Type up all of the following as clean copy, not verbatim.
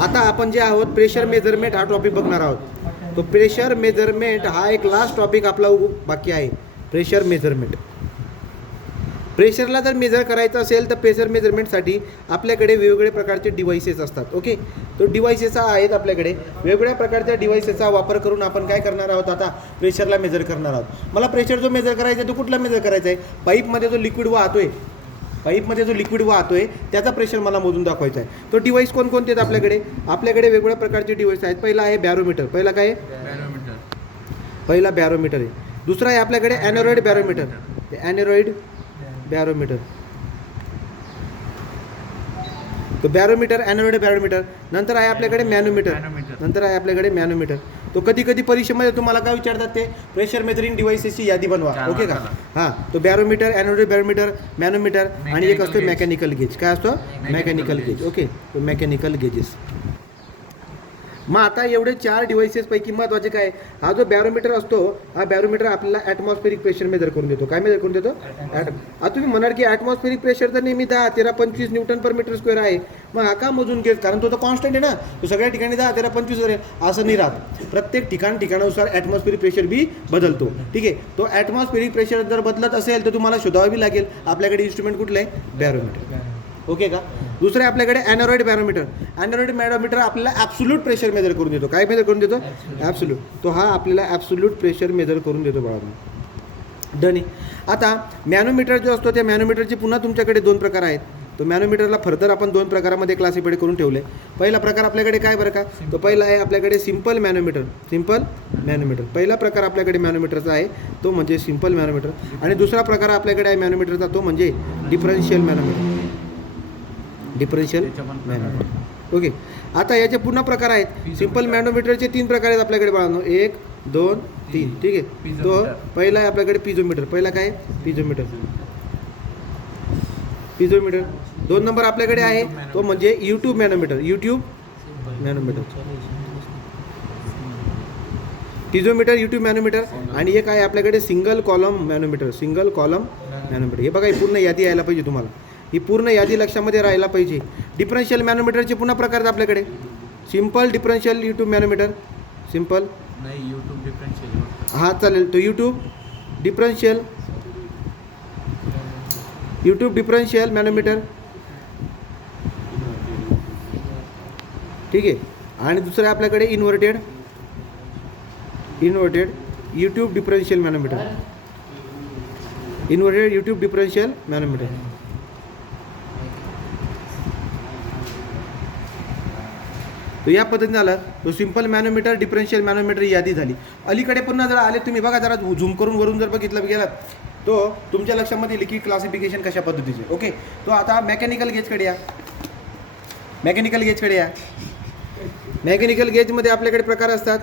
आता आपण जे आहोत प्रेशर मेजरमेंट हा टॉपिक बघणार आहोत. तो प्रेशर मेजरमेंट हा एक लास्ट टॉपिक आपला बाकी आहे. Pressure measurement. प्रेशरला जर मेजर करायचं असेल तर प्रेशर मेजरमेंटसाठी आपल्याकडे वेगवेगळे प्रकारचे डिव्हाइसेस असतात. ओके, तो डिव्हाइसेस आहेत आपल्याकडे. वेगवेगळ्या प्रकारच्या डिव्हाइसेसचा वापर करून आपण काय करणार आहोत, आता प्रेशरला मेजर करणार आहोत. मला प्रेशर जो मेजर करायचा आहे तो कुठला मेजर करायचा आहे? पाईपमध्ये जो लिक्विड वाहतोय त्याचा प्रेशर मला मोजून दाखवायचा आहे. तो डिव्हाइस कोणकोणते आहेत आपल्याकडे? आपल्याकडे वेगवेगळ्या प्रकारचे डिव्हाइस आहेत. पहिला आहे बॅरोमीटर. पहिला काय आहे? पहिला बॅरोमीटर आहे. दुसरा आहे आपल्याकडे ॲनोरॉइड बॅरोमीटर. तो बॅरोमीटर, ॲनोरॉइड बॅरोमीटर. नंतर आहे आपल्याकडे मॅनोमीटर. तो कधी कधी परीक्षेमध्ये तुम्हाला काय विचारतात, ते प्रेशर मेजरिंग डिव्हाइसेसची यादी बनवा. ओके का? हां, तो बॅरोमीटर, ॲनोरॉइड बॅरोमीटर, मॅनोमीटर आणि एक असतो मेकॅनिकल गेज. काय असतो? Mechanical gauge. ओके, तो मेकॅनिकल गेजेस. मग आता एवढे 4 डिव्हाइसेसपैकी महत्त्वाचे काय? हा जो बॅरोमीटर असतो, हा बॅरोमीटर आपल्याला ॲटमॉस्फेरिक प्रेशर मेजर करून देतो. काय मेजर करून देतो? आता तुम्ही म्हणाल की ॲटमॉस्फेरिक प्रेशर तर नेहमी 10, 13, 25 न्यूटन पर मीटर स्क्वेअर आहे. मग हा का मोजून घेत? कारण तो तर कॉन्स्टंट आहे ना. तो सगळ्या ठिकाणी 10, 13, 25 आहे असं नाही राहत. प्रत्येक ठिकाणानुसार ॲटमॉस्फेरिक प्रेशर बी बदलतो. ठीक आहे, तो ॲटमॉस्फेरिक प्रेशर जर बदलत असेल तर तुम्हाला शोधावी लागेल. आपल्याकडे इन्स्ट्रुमेंट कुठलं आहे? बॅरोमीटर. ओके का? दुसरं आहे आपल्याकडे ॲनोरॉइड बॅरोमीटर. ॲनोरॉइड बॅरोमीटर आपल्याला ॲब्सोल्यूट प्रेशर मेजर करून देतो. काय मेजर करून देतो? ॲब्सोल्यूट. तो हा आपल्याला ॲब्सोल्यूट प्रेशर मेजर करून देतो बाळांनो. डन आहे. आता मॅनोमीटर जो असतो, त्या मॅनोमीटरचे पुन्हा तुमच्याकडे 2 प्रकार आहेत. तो मॅनोमीटरला फर्दर आपण 2 प्रकारामध्ये क्लासिफाईड करून ठेवले. पहिला प्रकार आपल्याकडे काय बरं का? तो पहिला आहे आपल्याकडे सिम्पल मॅनोमीटर. पहिला प्रकार आपल्याकडे मॅनोमीटरचा आहे तो म्हणजे सिम्पल मॅनोमीटर. आणि दुसरा प्रकार आपल्याकडे आहे मॅनोमीटरचा, तो म्हणजे डिफरन्शियल मॅनोमीटर. ओके, आता याचे पुन्हा प्रकार आहेत. सिम्पल मॅनोमीटरचे 3 प्रकार आहेत आपल्याकडे बाळांनो. 1, 2, 3. ठीक आहे. तो पहिला आहे आपल्याकडे पिझोमीटर. पहिला काय? पिझोमीटर. 2 नंबर आपल्याकडे आहे तो म्हणजे यूट्यूब मॅनोमीटर. पिझोमीटर, यूट्यूब मॅनोमीटर. आणि एक आहे आपल्याकडे सिंगल कॉलम मॅनोमीटर. हे बघा, ही पूर्ण यादी यायला पाहिजे तुम्हाला. ही पूर्ण यादी लक्षामध्ये राहायला पाहिजे. डिफरन्शियल मॅनोमीटरचे पुन्हा प्रकार आहेत आपल्याकडे. Simple, differential, U tube manometer. Simple नाही, यूट्यूब डिफरन्शियल. हां चालेल. तो यूट्यूब डिफरन्शियल मॅनोमीटर. ठीक आहे. आणि दुसरं आहे आपल्याकडे इन्व्हर्टेड यूट्यूब डिफरन्शियल मॅनोमीटर. तो या पद्धतीने आला. तो सिम्पल मॅनोमीटर, डिफरन्शियल मॅनोमीटर यादी झाली. अलीकडे पुन्हा जरा आले तुम्ही बघा, जरा झूम करून वरून जर बघितलं गेलात तो तुमच्या लक्षामध्ये येईल की क्लासिफिकेशन कशा पद्धतीचे. ओके, तो आता मेकॅनिकल गेजकडे या. मेकॅनिकल गेजमध्ये आपल्याकडे प्रकार असतात.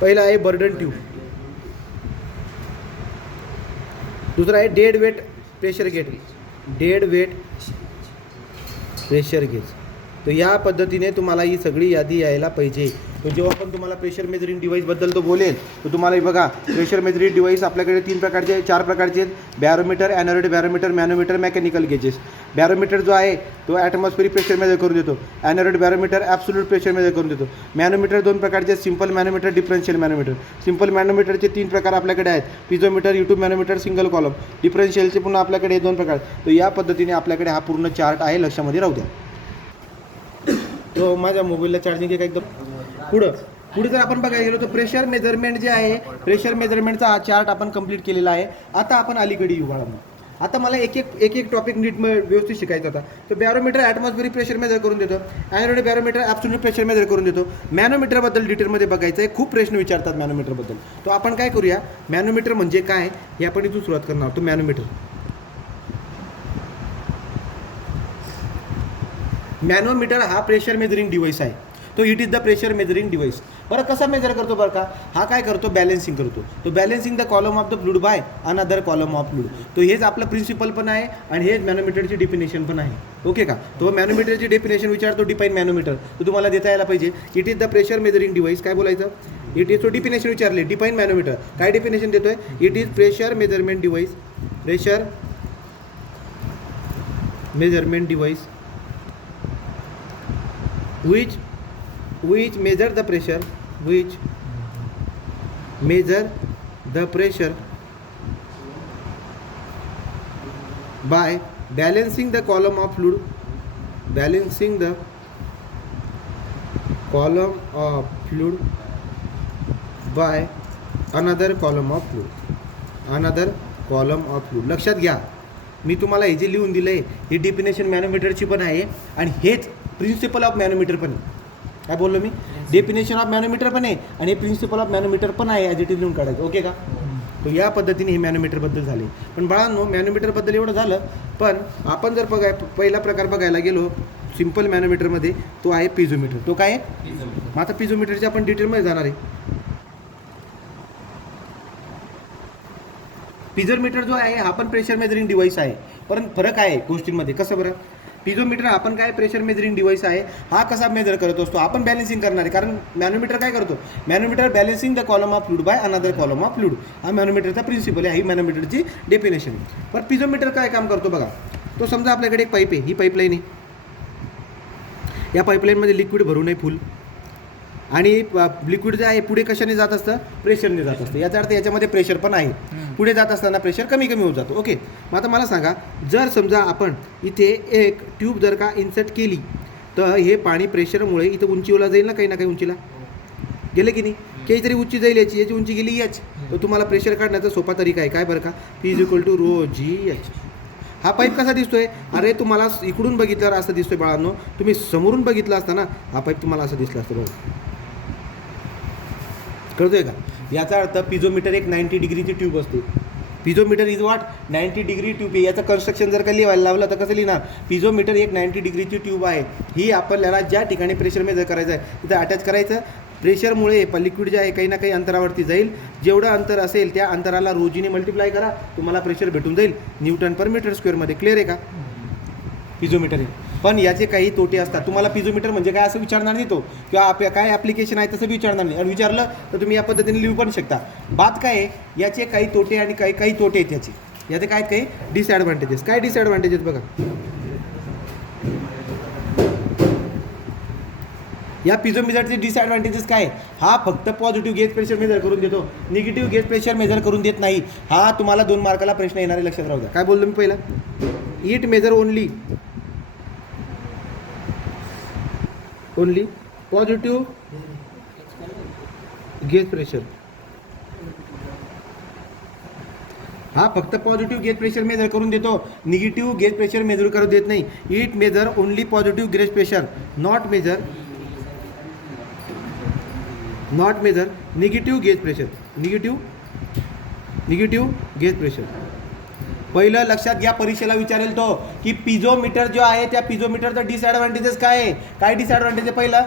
पहिला आहे बर्डन ट्यूब. दुसरा आहे डेड वेट प्रेशर गेज. तो या पद्धतीने तुम्हाला ही सगळी यादी यायला पाहिजे. तो जेव्हा पण तुम्हाला प्रेशर मेजरिंग डिव्हाइसबद्दल तो बोलेल तर तुम्हाला बघा, प्रेशर मेजरिंग डिव्हाइस आपल्याकडे 4 प्रकारचे आहेत. Barometer, aneroid barometer, manometer, mechanical gauges. Barometer जो आहे तो ॲटमॉस्फेरिक प्रेशर मेजर करून देतो. Aneroid barometer absolute pressure measure करून देतो. मॅनोमीटर 2 प्रकारचे आहेत. Simple manometer, differential manometer. Simple मॅनोमीटरचे 3 प्रकार आपल्याकडे आहेत. Piezometer, U tube manometer, single column. डिफरन्शियलचे पुन्हा आपल्याकडे 2 प्रकार. तो या पद्धतीने आपल्याकडे हा पूर्ण चार्ट आहे. लक्षामध्ये राहू द्या. तो माझ्या मोबाईलला चार्जिंग आहे का एकदम. पुढे जर आपण बघायला गेलो तर प्रेशर मेजरमेंट जे आहे, प्रेशर मेजरमेंटचा हा चार्ट आपण कंप्लीट केलेला आहे. आता आपण अलीकडे येऊ बाळांनो. आता मला एक टॉपिक नीट व्यवस्थित शिकायचा होता. तर बॅरोमीटर ॲटमॉस्फेरिक प्रेशर मेजर करून देतो. Aneroid barometer absolute pressure measure करून देतो. मॅनोमीटरबद्दल डिटेलमध्ये बघायचं आहे. खूप प्रश्न विचारतात मॅनोमीटरबद्दल. तो आपण काय करूया, मॅनोमीटर म्हणजे काय हे आपण इथून सुरुवात करणार आहोत. मॅनोमीटर हा प्रेशर मेजरिंग डिव्हाइस आहे. तो it is the pressure measuring device. बरं कसा मेजर करतो बरं का? हा काय करतो, बॅलेन्सिंग करतो. तो balancing the column of the fluid by another column of fluid. तो हेच आपलं प्रिन्सिपल पण आहे आणि हेच मॅनोमीटरची डेफिनेशन पण आहे. ओके का? तो मॅनोमीटरची डेफिनेशन विचारतो, डिफाईन मॅनोमीटर. तो तुम्हाला देता यायला पाहिजे. It is the pressure measuring device. काय बोलायचं? It is. तो डिफिनेशन विचारले, डिफाईन मॅनोमीटर. काय डिफिनेशन देतोय? It is pressure measurement device. which measure the pressure, which measure the pressure by balancing the column of fluid, balancing the column of fluid by another column of fluid, another column of fluid. लक्षात घ्या, मी तुम्हाला हे जे लिहून दिलं आहे ही definition मॅनोमीटरची पण आहे आणि हेच प्रिन्सिपल ऑफ मॅनोमीटर पण आहे. काय बोललो मी? डेफिनेशन ऑफ मॅनोमीटर पण आहे आणि हे प्रिन्सिपल ऑफ मॅनोमीटर पण आहे. ॲज इट इज लिहून काढायचं. ओके का? तो या पद्धतीने हे मॅनोमीटरबद्दल झाले. पण बाळांनो, मॅनोमीटरबद्दल एवढं झालं, पण आपण जर पहिला प्रकार बघायला गेलो सिम्पल मॅनोमीटरमध्ये, तो आहे पिझोमीटर. तो काय आहे? मग आता पिझोमीटरच्या आपण डिटेलमध्ये जाणार आहे. पिझोमीटर जो आहे हा पण प्रेशर मेजरिंग डिव्हाइस आहे, पण फरक आहे गोष्टींमध्ये. कसं बरं? पिझोमीटर आपण काय प्रेशर मेजरिंग डिव्हाइस आहे, हा कसा मेजर करत असतो? आपण बॅलन्सिंग करणार आहे. कारण मॅनोमीटर काय करतो? Manometer balancing the column of fluid by another column of fluid. हा मॅनोमीटरचा प्रिन्सिपल आहे, ही मॅनोमीटरची डेफिनेशन आहे. पण पिझोमीटर काय काम करतो बघा. तो समजा आपल्याकडे एक पाईप आहे, ही पाईपलाईन आहे. या पाईपलाईनमध्ये लिक्विड भरून आहे फुल, आणि लिक्विड जे आहे पुढे कशाने जात असतं? प्रेशरने जात असतं. याचा अर्थ याच्यामध्ये प्रेशर पण आहे. पुढे जात असताना प्रेशर कमी कमी होत जातो. ओके. मग आता मला सांगा, जर समजा आपण इथे एक ट्यूब जर का इन्सर्ट केली, तर हे पाणी प्रेशरमुळे इथं उंचीला जाईल ना, काही ना काही उंचीला गेलं की नाही? काहीतरी उंची जाईल, याची उंची गेली एच. तर तुम्हाला प्रेशर काढण्याचा सोपा तरीका आहे. काय बरं का? P=ρg(h). हा पाईप कसा दिसतोय? अरे तुम्हाला इकडून बघितल्यावर असं दिसतोय बाळांनो, तुम्ही समोरून बघितला असता ना, हा पाईप तुम्हाला असं दिसला असतं. बघा, कळतोय का? याचा अर्थ पिझोमीटर एक 90 डिग्रीची ट्यूब असते. पिझोमीटर इज व्हॉट? 90 डिग्री ट्यूब आहे. याचं कन्स्ट्रक्शन जर का लिहायला लावलं तर कसं लिहिणार? पिझोमीटर एक 90 डिग्रीची ट्यूब आहे. ही आपल्याला ज्या ठिकाणी प्रेशर मेजर करायचं आहे तिथं अटॅच करायचं. प्रेशरमुळे लिक्विड जे आहे काही ना काही अंतरावरती जाईल. जेवढं अंतर असेल त्या अंतराला रोजीने मल्टिप्लाय करा, तुम्हाला प्रेशर भेटून जाईल न्यूटन पर मीटर स्क्वेअरमध्ये. क्लिअर आहे का? पिझोमीटर आहे. पण याचे काही तोटे असतात. तुम्हाला पिझोमीटर म्हणजे काय असं विचारणार नाही तो, किंवा काय ॲप्लिकेशन आहे तसं विचारणार नाही. आणि विचारलं तर तुम्ही या पद्धतीने लिहू पण शकता. बात काय आहे, याचे काही तोटे आणि काही तोटे आहेत याचे. याचे काय आहेत? काही डिसॲडव्हान्टेजेस. काय डिसॲडव्हान्टेजेस बघा. या पिझोमीटरचे डिसॲडव्हान्टेजेस काय? हा फक्त पॉझिटिव्ह गेज प्रेशर मेजर करून देतो, निगेटिव्ह गेज प्रेशर मेजर करून देत नाही. हा तुम्हाला 2 मार्काला प्रश्न येणारे, लक्षात राहू द्या. काय बोललो मी पहिला? It measure only positive gauge pressure. हा फक्त पॉझिटिव्ह गेज प्रेशर मेजर करून देतो, निगेटिव्ह गेज प्रेशर मेजर करून देत नाही. It measure only positive gauge pressure, not measure negative gauge pressure. Negative gauge pressure. पहिलं लक्षात घ्या, परीक्षेला विचारेल तो की पिझोमीटर जो आहे त्या पिझोमीटरचं डिसॲडव्हान्टेजेस काय आहे? काय डिसॲडव्हान्टेज आहे?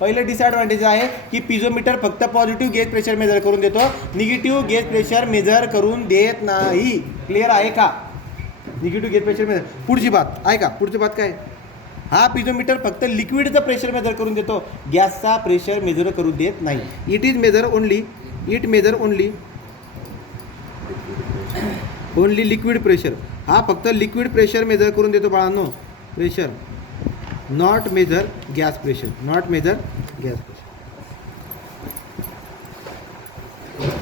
पहिलं डिसॲडव्हान्टेज आहे की पिझोमीटर फक्त पॉझिटिव्ह गेज प्रेशर मेजर करून देतो, निगेटिव्ह गेज प्रेशर मेजर करून देत नाही. क्लिअर आहे का? Negative gauge pressure measure. पुढची बात आहे का? पुढची बात काय? हा पिझोमीटर फक्त लिक्विडचं प्रेशर मेजर करून देतो, गॅसचा प्रेशर मेजर करून देत नाही. It measure only liquid pressure. हा फक्त लिक्विड प्रेशर मेजर करून देतो बाळांनो, pressure, not measure gas pressure.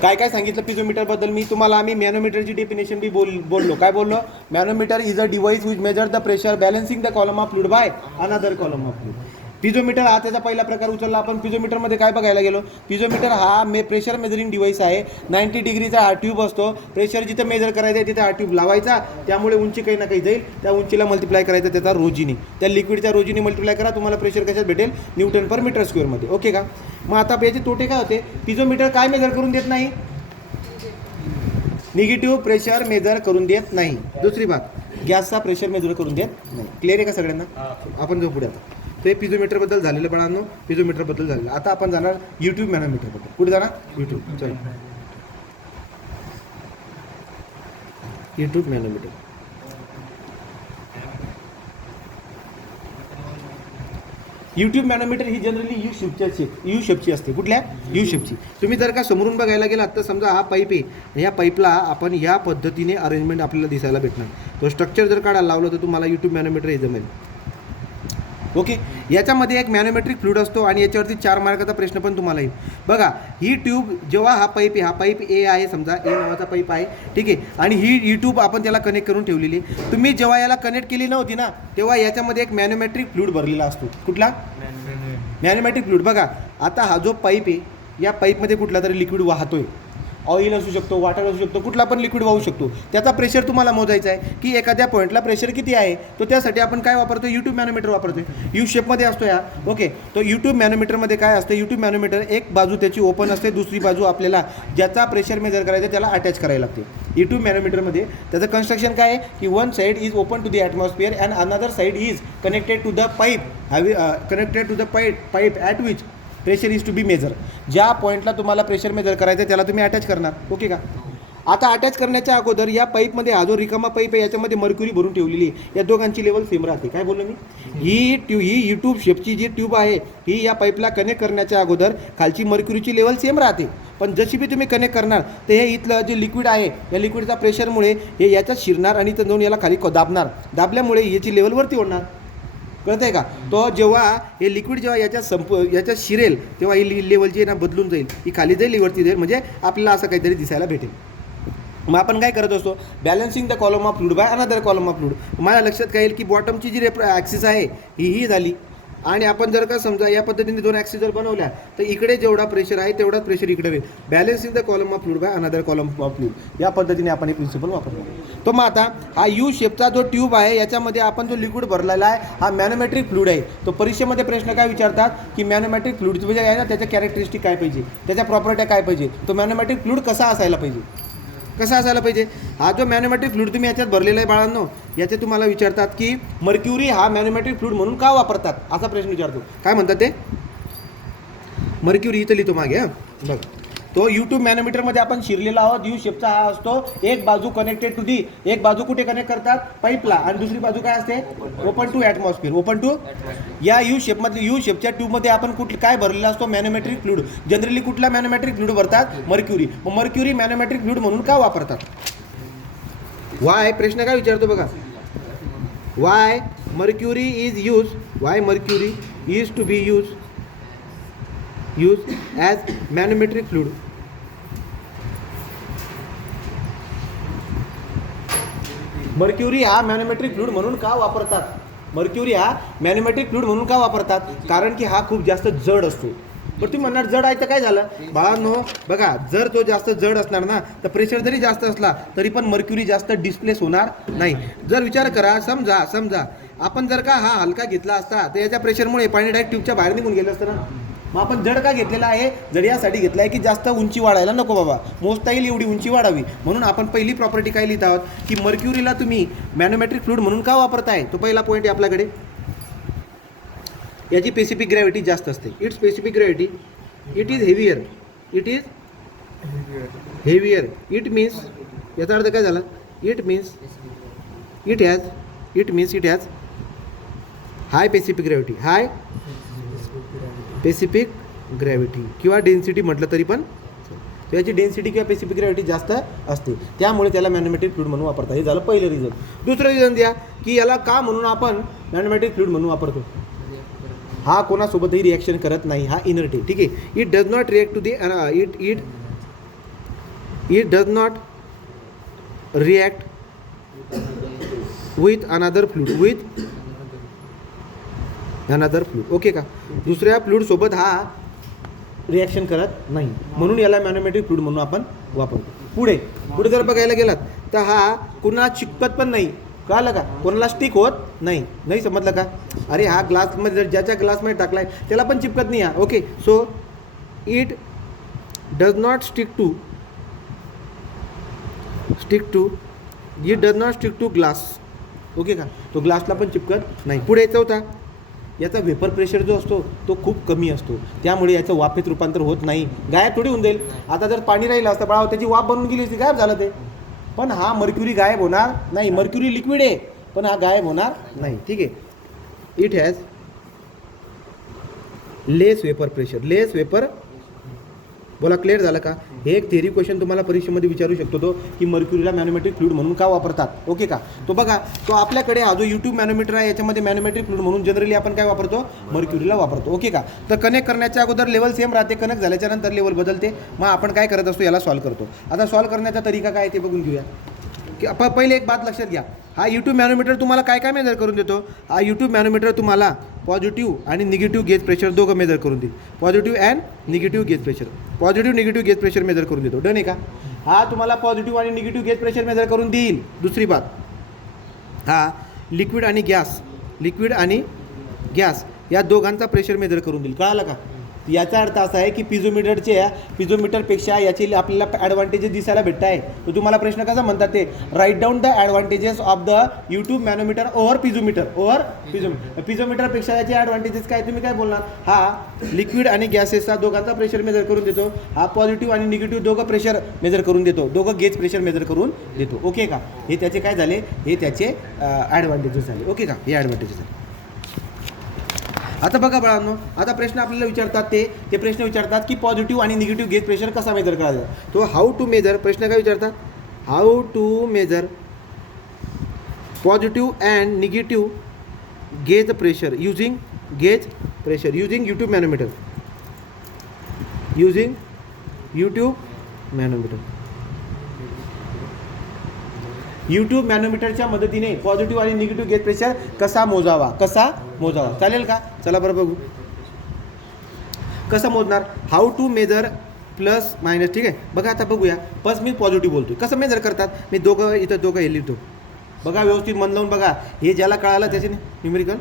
काय सांगितलं पिझोमीटरबद्दल मी तुम्हाला? आम्ही मॅनोमीटरची डेफिनेशन बी बोललो. काय बोललो? Manometer is a device which measure the pressure balancing the column of fluid by another column of fluid. Piezometer हा त्याचा पहिला प्रकार उचलला आपण. पिझोमीटरमध्ये काय बघायला गेलो? पिझोमीटर हा प्रेशर मेजरिंग डिव्हाइस आहे. 90 डिग्रीचा हा ट्यूब असतो. प्रेशर जिथं मेजर करायचं आहे तिथे हा ट्यूब लावायचा, त्यामुळे उंची काही ना काही जाईल. त्या उंचीला मल्टिप्लाय करायचं त्याचा रोजीने, त्या लिक्विडच्या रोजीने मल्टिप्लाय करा, तुम्हाला प्रेशर कशात भेटेल? न्यूटन पर मीटर स्क्वेअरमध्ये. ओके का? मग आता याचे तोटे काय होते? पिझोमीटर काय मेजर करून देत नाही? निगेटिव्ह प्रेशर मेजर करून देत नाही. दुसरी बात, गॅसचा प्रेशर मेजर करून देत नाही. क्लिअर आहे का सगळ्यांना? आपण जाऊ पुढे. आता ते पिझोमीटरबद्दल झालेलं बाळांनो, पिझोमीटरबद्दल झालेलं. आता आपण जाणार यूट्यूब मॅनोमीटरबद्दल. कुठे जाणार? यूट्यूब. चलो, यूट्यूब मॅनोमीटर. यूट्यूब मॅनोमीटर ही जनरली यू शेपची असते. कुठल्या? यू शेपची. तुम्ही जर का समोरून बघायला गेलात तर समजा हा पाईप आहे, या पाईपला आपण या पद्धतीने अरेंजमेंट आपल्याला दिसायला भेटणार. तो स्ट्रक्चर जर काढायला लावलं तर तुम्हाला यूट्यूब मॅनोमीटर हे जमेल. ओके. याच्यामध्ये एक मॅनोमेट्रिक फ्लुइड असतो आणि याच्यावरती 4 मार्काचा प्रश्न पण तुम्हाला येईल. बघा, ही ट्यूब जेव्हा हा पाईप आहे, हा पाईप ए आहे समजा, ए नावाचा पाईप आहे, ठीक आहे, आणि ही ट्यूब आपण त्याला कनेक्ट करून ठेवलेली. तुम्ही जेव्हा याला कनेक्ट केली नव्हती ना, तेव्हा याच्यामध्ये एक मॅनोमेट्रिक फ्लुइड भरलेला असतो. कुठला? Manometric fluid. बघा, आता हा जो पाईप आहे, या पाईपमध्ये कुठला तरी लिक्विड वाहतोय. ऑइल असू शकतो, वॉटर असू शकतो, कुठला पण लिक्विड वाहू शकतो. त्याचा प्रेशर तुम्हाला मोजायचा आहे की एखाद्या पॉईंटला प्रेशर किती आहे. तो त्यासाठी आपण काय वापरतो? यूट्यूब मॅनोमीटर वापरतो. यू शेपमध्ये असतो या. ओके. तो यूट्यूब मॅनोमीटरमध्ये काय असतं? यूट्यूब मॅनोमीटर एक बाजू त्याची ओपन असते, दुसरी बाजू आपल्याला ज्याचा प्रेशर मेजर करायचा त्याला अटॅच करायला लागते. यूट्यूब मॅनोमीटरमध्ये त्याचं कन्स्ट्रक्शन काय आहे की one side is open to the atmosphere and another side is connected to the pipe at which pressure is to be measure. ज्या पॉईंटला तुम्हाला प्रेशर मेजर करायचं आहे त्याला तुम्ही अटॅच करणार. ओके का? आता अटॅच करण्याच्या अगोदर या पाईपमध्ये हा जो रिकामा पाईप आहे याच्यामध्ये मर्क्युरी भरून ठेवलेली आहे. या दोघांची लेवल सेम राहते. काय बोललो मी? ही यूट्यूब शेपची जी ट्यूब आहे ही या पाईपला कनेक्ट करण्याच्या अगोदर खालची मर्क्युरीची लेवल सेम राहते. पण जशी बी तुम्ही कनेक्ट करणार ते हे इथलं जे लिक्विड आहे या लिक्विडचा प्रेशरमुळे हे याच्यात शिरणार आणि इथं जाऊन याला खाली दाबणार. दाबल्यामुळे याची लेवल वरती होणार. कळत आहे का? तो जेव्हा हे लिक्विड जेव्हा याच्यात शिरेल तेव्हा ही लेवल जी आहे ना बदलून जाईल. ही खाली जाईल, वरती जाईल, म्हणजे आपल्याला असं काहीतरी दिसायला भेटेल. मग आपण काय करत असतो? Balancing the column of fluid bye another column of fluid. माझ्या लक्षात काय येईल की बॉटमची जी ॲक्सिस आहे ही झाली आणि आपण जर का समजा या पद्धतीने 2 ॲक्सिस जर बनवल्या तर इकडे जेवढा प्रेशर आहे तेवढाच प्रेशर इकडे राहील. Balancing the column of fluid bye another column of fluid. या पद्धतीने आपण हे प्रिन्सिपल वापरतो. तो मग आता हा यू शेपचा जो ट्यूब आहे याच्यामध्ये आपण जो लिक्विड भरलेला आहे हा मॅनोमेट्रिक फ्लुइड आहे. तो परीक्षेमध्ये प्रश्न काय विचारतात की मॅनोमेट्रिक फ्लुइड म्हणजे आहे ना त्याच्या कॅरेक्टरिस्टिक काय पाहिजे, त्याच्या प्रॉपर्ट्या काय पाहिजे, तो मॅनोमेट्रिक फ्लुइड कसा असायला पाहिजे. हा जो मॅनोमेट्रिक फ्लुइड तुम्ही याच्यात भरलेला आहे बाळांनो, याचे तुम्हाला विचारतात की मर्क्युरी हा मॅनोमेट्रिक फ्लुइड म्हणून का वापरतात असा प्रश्न विचारतो. काय म्हणतात ते? मर्क्युरी इथं लिहितो मागे. हां बघ, तो यूट्यूब मॅनोमीटरमध्ये आपण शिरलेला आहोत. यू शेपचा हा असतो. एक बाजू कनेक्टेड टू दी, एक बाजू कुठे कनेक्ट करतात? पाईपला. आणि दुसरी बाजू काय असते? Open to atmosphere. Open to या यू शेपच्या ट्यूबमध्ये आपण काय भरलेला असतो? Manometric fluid. जनरली कुठला मॅनोमेट्रिक फ्लुइड भरतात? मर्क्युरी. मग मर्क्युरी मॅनोमेट्रिक फ्लुइड म्हणून का वापरतात? वाय प्रश्न काय विचारतो बघा. Why mercury is to be use as manometric fluid. Mercury हा मॅनोमेट्रिक फ्लुइड म्हणून का वापरतात? कारण की हा खूप जास्त जड असतो. पण तुम्ही म्हणणार जड आहे तर काय झालं? बाळांनो बघा, जर तो जास्त जड असणार ना तर प्रेशर जरी जास्त असला तरी पण मर्क्युरी जास्त डिस्प्लेस होणार नाही. जर विचार करा, समजा आपण जर का हा हलका घेतला असता तर याच्या प्रेशरमुळे पाणी डायरेक्ट ट्यूबच्या बाहेर निघून गेलं असतं ना. मग आपण जड का घेतलेला आहे? जड यासाठी घेतला आहे की जास्त उंची वाढायला नको बाबा, मोजता येईल एवढी उंची वाढावी. म्हणून आपण पहिली प्रॉपर्टी काय लिहित आहोत की मर्क्युरीला तुम्ही मॅनोमेट्रिक फ्लुइड म्हणून का वापरताय. तो पहिला पॉईंट आहे आपल्याकडे. याची स्पेसिफिक ग्रॅव्हिटी जास्त असते. It's specific gravity it is heavier. It means याचा अर्थ काय झाला? It means it has high specific gravity किंवा डेन्सिटी म्हटलं तरी पण त्याची डेन्सिटी किंवा स्पेसिफिक ग्रॅव्हिटी जास्त असते. त्यामुळे त्याला मॅनोमेट्रिक फ्लुइड म्हणून वापरतात. हे झालं पहिलं रिझन. दुसरं रिझन द्या की याला का म्हणून आपण मॅनोमेट्रिक फ्लुइड म्हणून वापरतो. हा कोणासोबतही रिॲक्शन करत नाही. हा इनर्ट आहे. ठीक आहे. It does not react to the it does not react with another fluid. Okay का? दुसऱ्या फ्लुइड सोबत हा रिॲक्शन करत नाही, म्हणून याला मॅनोमेट्रिक फ्लुइड म्हणून आपण वापरतो. पुढे जर बघायला गेलात तर हा कुणा चिकटत पण नाही. कळलं का? कोणाला स्टिक होत नाही. समजलं का? अरे हा ग्लासमध्ये जर ज्याच्या ग्लासमध्ये टाकलाय त्याला पण चिपकत नाही. Okay. So it does not stick to glass. Okay का? तो ग्लासला पण चिपकत नाही. पुढे चौथा, याचा व्हेपर प्रेशर जो असतो तो खूप कमी असतो. त्यामुळे याचं वाफेत रूपांतर होत नाही. गायब थोडी होऊन जाईल. आता जर पाणी राहिलं असतं बाळा त्याची वाफ बनवून गेली असती, गायब झालं ते. पण हा मर्क्युरी गायब होणार नाही. मर्क्युरी लिक्विड आहे पण हा गायब होणार नाही. ठीक आहे. It has less vapour pressure. बोला क्लिअर झालं का? हे एक थेरी क्वेश्चन तुम्हाला परीक्षेमध्ये विचारू शकतो तो, की मर्क्युरीला मॅनोमेट्रिक फ्लुइड म्हणून का वापरतात, ओके का? तो बघा, तो आपल्याकडे हा जो यूट्यूब मॅनोमीटर आहे याच्यामध्ये मॅनोमेट्रिक फ्लुइड म्हणून जनरली आपण काय वापरतो, मर्क्युरीला वापरतो, ओके का? तर कनेक्ट करण्याच्या अगोदर लेवल सेम राहते, कनेक्ट झाल्याच्या नंतर लेवल बदलते, मग आपण काय करत असतो, याला सॉल्व करतो. आता सॉल्व करण्याचा तरीका काय ते बघून घेऊया. की पहिले एक बात लक्षात घ्या, हा यूट्यूब मॅनोमीटर तुम्हाला काय काय मेजर करून देतो? हा यूट्यूब मॅनोमीटर तुम्हाला पॉझिटिव्ह आणि निगेटिव्ह गेज प्रेशर दोघं मेजर करून देईल. Positive and negative gauge pressure, positive negative gauge pressure measure करून देतो. डन आहे का? हा तुम्हाला पॉझिटिव्ह आणि निगेटिव्ह गेज प्रेशर मेजर करून देईल. दुसरी बात, हा लिक्विड आणि गॅस या दोघांचा प्रेशर मेजर करून देईल. कळालं का? याचा अर्थ असा आहे की पिझोमीटरपेक्षा याची आपल्याला ॲडव्हान्टेजेस दिसायला भेटत आहे. तर तुम्हाला प्रश्न कसा म्हणतात ते, write down the advantages of the U tube manometer over पिझोमीटरपेक्षा याचे ॲडव्हान्टेजेस काय, तुम्ही काय बोलणार? हा लिक्विड आणि गॅसेसचा दोघांचा प्रेशर मेजर करून देतो, हा पॉझिटिव्ह आणि निगेटिव्ह दोघं प्रेशर मेजर करून देतो, दोघं गेज प्रेशर मेजर करून देतो, ओके का? हे त्याचे काय झाले, हे त्याचे ॲडव्हान्टेजेस झाले, ओके का? हे ॲडव्हान्टेजेस झाले. आता बघा बाळांनो, आता प्रश्न आपल्याला विचारतात ते प्रश्न विचारतात की पॉझिटिव्ह आणि निगेटिव्ह गेज प्रेशर कसा मेजर करायचा. तो हाऊ टू मेजर, प्रश्न काय विचारतात, how to measure positive and negative gauge pressure using U tube manometer, U tube मॅनोमीटरच्या मदतीने पॉझिटिव्ह आणि निगेटिव्ह गेज प्रेशर कसा मोजावा. चालेल का? चला बरं बघू कसं मोजणार. How to measure plus minus, ठीक आहे. बघा आता बघूया. फर्स्ट मी पॉझिटिव्ह बोलतो, कसं मेजर करतात, मी दोघं हे लिहितो. बघा व्यवस्थित मन लावून बघा, हे ज्याला कळालं त्याचे न्यूमेरिकल